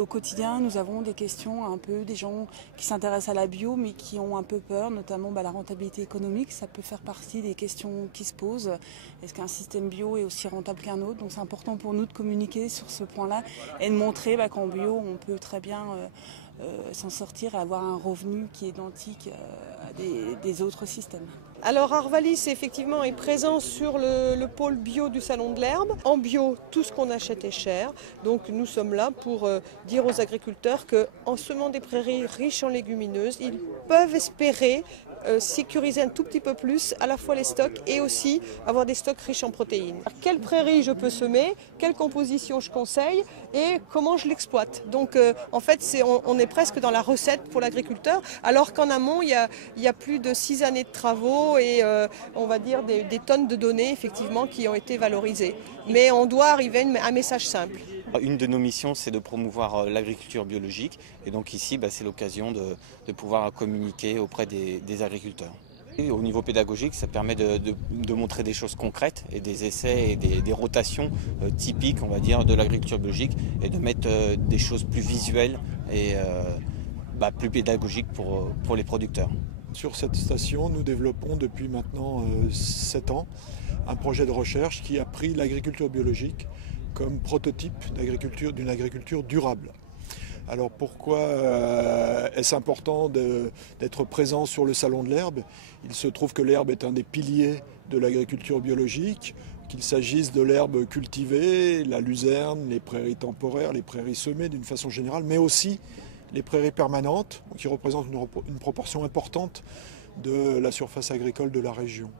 Au quotidien, nous avons des questions un peu des gens qui s'intéressent à la bio mais qui ont un peu peur, notamment la rentabilité économique. Ça peut faire partie des questions qui se posent. Est-ce qu'un système bio est aussi rentable qu'un autre? Donc c'est important pour nous de communiquer sur ce point-là et de montrer qu'en bio, on peut très bien s'en sortir et avoir un revenu qui est identique à des autres systèmes. Alors Arvalis effectivement est présent sur le pôle bio du Salon de l'Herbe. En bio, tout ce qu'on achète est cher. Donc nous sommes là pour dire aux agriculteurs qu'en semant des prairies riches en légumineuses, ils peuvent espérer sécuriser un tout petit peu plus à la fois les stocks et aussi avoir des stocks riches en protéines. Quelle prairie je peux semer, quelle composition je conseille et comment je l'exploite. Donc en fait on est presque dans la recette pour l'agriculteur, alors qu'en amont il y a plus de 6 années de travaux et on va dire des tonnes de données effectivement qui ont été valorisées. Mais on doit arriver à un message simple. Une de nos missions, c'est de promouvoir l'agriculture biologique. Et donc ici, c'est l'occasion de pouvoir communiquer auprès des agriculteurs. Et au niveau pédagogique, ça permet de montrer des choses concrètes et des essais et des rotations typiques, on va dire, de l'agriculture biologique et de mettre des choses plus visuelles et plus pédagogiques pour les producteurs. Sur cette station, nous développons depuis maintenant 7 ans un projet de recherche qui a pris l'agriculture biologique comme prototype d'une agriculture durable. Alors pourquoi est-ce important d'être présent sur le Salon de l'Herbe? Il se trouve que l'herbe est un des piliers de l'agriculture biologique, qu'il s'agisse de l'herbe cultivée, la luzerne, les prairies temporaires, les prairies semées d'une façon générale, mais aussi les prairies permanentes qui représentent une proportion importante de la surface agricole de la région.